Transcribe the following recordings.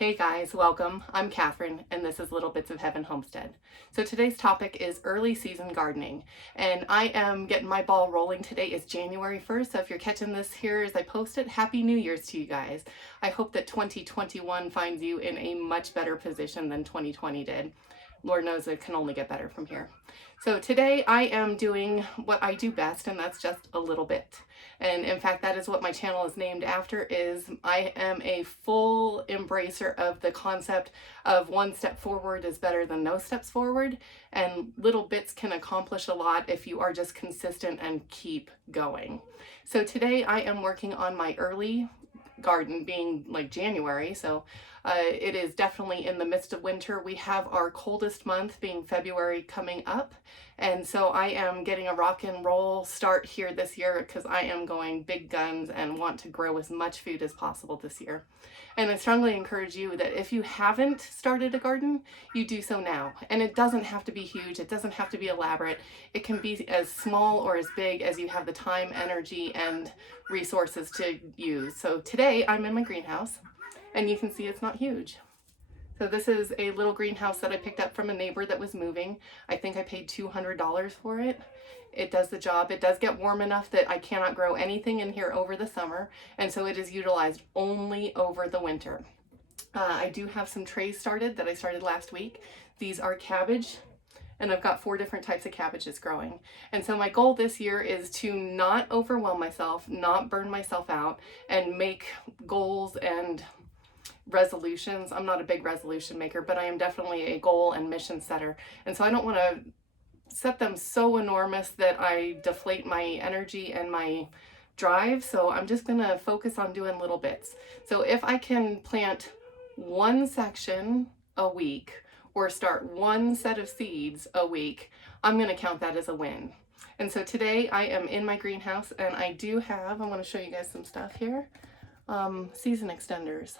Hey guys, welcome. I'm Catherine and this is Little Bits of Heaven Homestead. So today's topic is early season gardening, and I am getting my ball rolling. Today is January 1st, so if you're catching this here as I post it, Happy New Year's to you guys. I hope that 2021 finds you in a much better position than 2020 did. Lord knows it can only get better from here. So today I am doing what I do best, and that's just a little bit. And in fact, that is what my channel is named after. Is I am a full embracer of the concept of one step forward is better than no steps forward, and little bits can accomplish a lot if you are just consistent and keep going. So today I am working on my early garden, being like January, so it is definitely in the midst of winter. We have our coldest month being February coming up, and so I am getting a rock and roll start here this year because I am going big guns and want to grow as much food as possible this year. And I strongly encourage you that if you haven't started a garden, you do so now. And it doesn't have to be huge, it doesn't have to be elaborate. It can be as small or as big as you have the time, energy, and resources to use. So today I'm in my greenhouse, and you can see it's not huge. So this is a little greenhouse that I picked up from a neighbor that was moving. I think I paid $200 for it. It does the job. It does get warm enough that I cannot grow anything in here over the summer, and so it is utilized only over the winter. I do have some trays started that I started last week. These are cabbage, and I've got 4 different types of cabbages growing. And so my goal this year is to not overwhelm myself, not burn myself out, and make goals and resolutions. I'm not a big resolution maker, but I am definitely a goal and mission setter. And so I don't want to set them so enormous that I deflate my energy and my drive. So I'm just gonna focus on doing little bits. So if I can plant one section a week or start one set of seeds a week, I'm gonna count that as a win. And so today I am in my greenhouse, and I do have, I want to show you guys some stuff here, season extenders.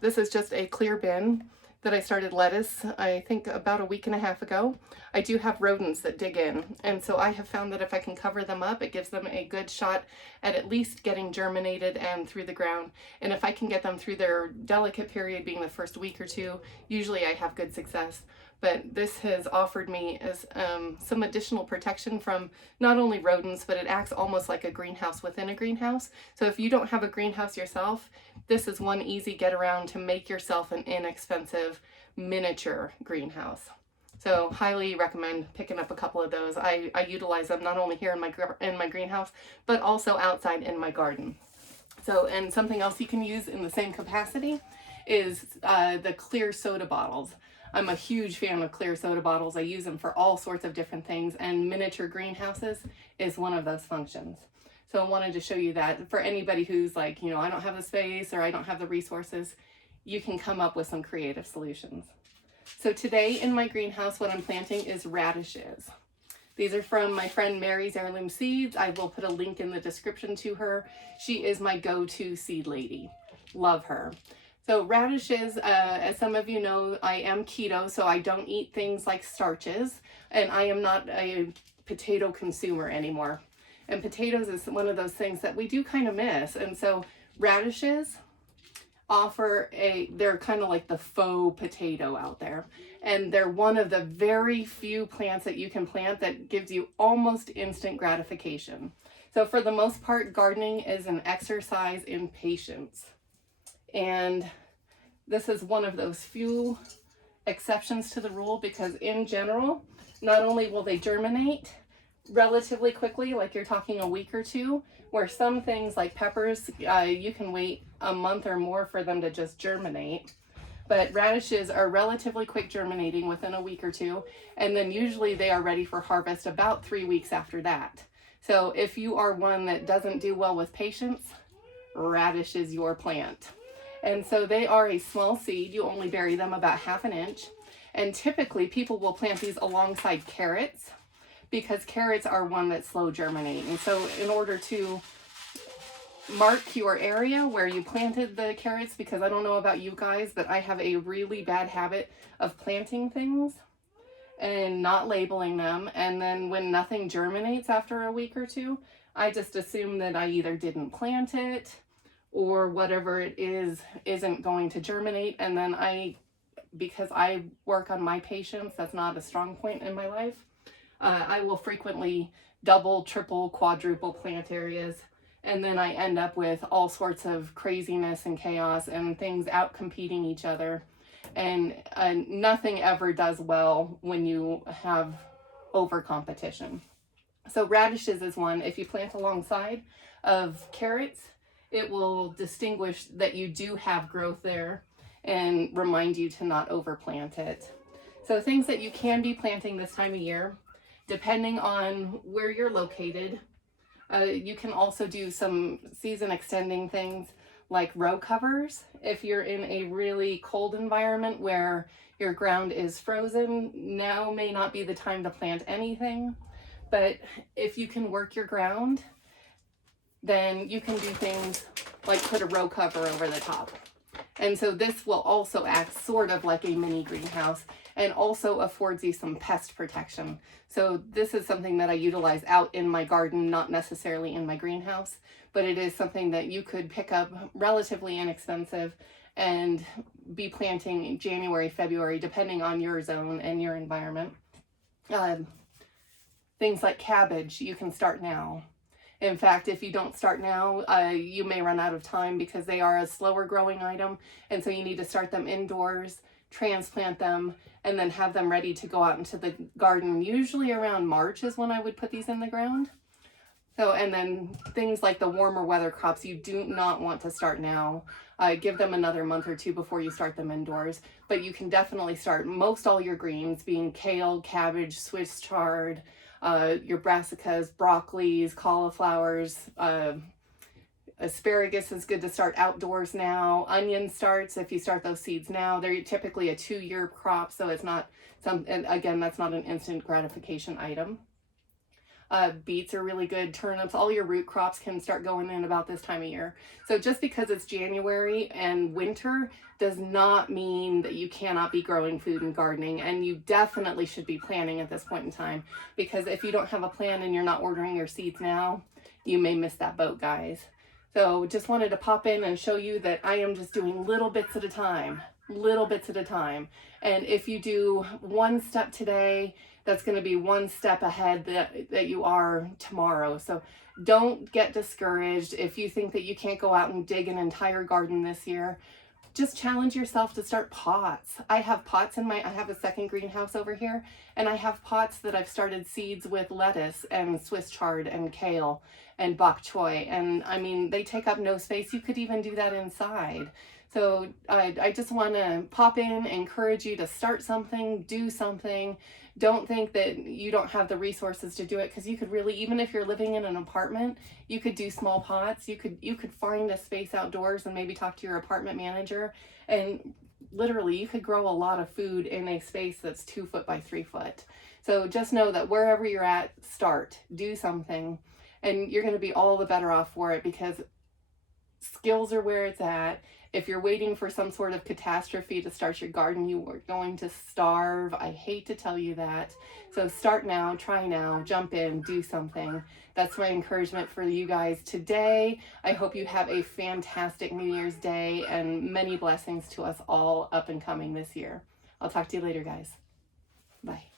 This is just a clear bin that I started lettuce, I think about a week and a half ago. I do have rodents that dig in, and so I have found that if I can cover them up, it gives them a good shot at least getting germinated and through the ground. And if I can get them through their delicate period, being the first week or two, usually I have good success. But this has offered me as some additional protection from not only rodents, but it acts almost like a greenhouse within a greenhouse. So if you don't have a greenhouse yourself, this is one easy get around to make yourself an inexpensive miniature greenhouse. So highly recommend picking up a couple of those. I utilize them not only here in my greenhouse, but also outside in my garden. So, and something else you can use in the same capacity is the clear soda bottles. I'm a huge fan of clear soda bottles. I use them for all sorts of different things, and miniature greenhouses is one of those functions. So I wanted to show you that for anybody who's like, I don't have the space or I don't have the resources, you can come up with some creative solutions. So today in my greenhouse, what I'm planting is radishes. These are from my friend Mary's Heirloom seeds. I will put a link in the description to her. She is my go-to seed lady. Love her. So radishes, as some of you know, I am keto, so I don't eat things like starches, and I am not a potato consumer anymore. And potatoes is one of those things that we do kind of miss. And so radishes they're kind of like the faux potato out there. And they're one of the very few plants that you can plant that gives you almost instant gratification. So for the most part, gardening is an exercise in patience. And this is one of those few exceptions to the rule, because in general, not only will they germinate relatively quickly, like you're talking a week or two, where some things like peppers, you can wait a month or more for them to just germinate. But radishes are relatively quick germinating within a week or two, and then usually they are ready for harvest about 3 weeks after that. So if you are one that doesn't do well with patience, radish is your plant. And so they are a small seed. You only bury them about 1/2 inch. And typically people will plant these alongside carrots, because carrots are one that's slow germinating. So in order to mark your area where you planted the carrots, because I don't know about you guys, but I have a really bad habit of planting things and not labeling them. And then when nothing germinates after a week or two, I just assume that I either didn't plant it or whatever it is isn't going to germinate. And then because I work on my patience, that's not a strong point in my life, I will frequently double, triple, quadruple plant areas. And then I end up with all sorts of craziness and chaos and things out competing each other. And nothing ever does well when you have over competition. So radishes is one. If you plant alongside of carrots, it will distinguish that you do have growth there and remind you to not overplant it. So things that you can be planting this time of year, depending on where you're located, you can also do some season extending things like row covers. If you're in a really cold environment where your ground is frozen, now may not be the time to plant anything. But if you can work your ground, then you can do things like put a row cover over the top. And so this will also act sort of like a mini greenhouse and also affords you some pest protection. So this is something that I utilize out in my garden, not necessarily in my greenhouse, but it is something that you could pick up relatively inexpensive and be planting in January, February, depending on your zone and your environment. Things like cabbage, you can start now. In fact, if you don't start now, you may run out of time because they are a slower growing item. And so you need to start them indoors, transplant them, and then have them ready to go out into the garden. Usually around March is when I would put these in the ground. So, and then things like the warmer weather crops, you do not want to start now. Give them another month or two before you start them indoors. But you can definitely start most all your greens, being kale, cabbage, Swiss chard, your brassicas, broccolis, cauliflowers, asparagus is good to start outdoors now. Onion starts, if you start those seeds now, they're typically a 2-year crop, so it's not and again, that's not an instant gratification item. Beets are really good, turnips, all your root crops can start going in about this time of year. So just because it's January and winter does not mean that you cannot be growing food and gardening, and you definitely should be planning at this point in time, because if you don't have a plan and you're not ordering your seeds now, you may miss that boat, guys. So just wanted to pop in and show you that I am just doing little bits at a time. And if you do one step today, that's going to be one step ahead that you are tomorrow. So don't get discouraged if you think that you can't go out and dig an entire garden this year. Just challenge yourself to start pots. I have pots I have a second greenhouse over here, and I have pots that I've started seeds with lettuce and Swiss chard and kale and bok choy. And I mean, they take up no space. You could even do that inside. So I just want to pop in, encourage you to start something, do something. Don't think that you don't have the resources to do it, because you could really, even if you're living in an apartment, you could do small pots. You could find a space outdoors and maybe talk to your apartment manager, and literally you could grow a lot of food in a space that's 2 foot by 3 foot. So just know that wherever you're at, start, do something, and you're going to be all the better off for it, because skills are where it's at. If you're waiting for some sort of catastrophe to start your garden, you are going to starve. I hate to tell you that. So start now, try now, jump in, do something. That's my encouragement for you guys today. I hope you have a fantastic New Year's Day and many blessings to us all up and coming this year. I'll talk to you later, guys. Bye.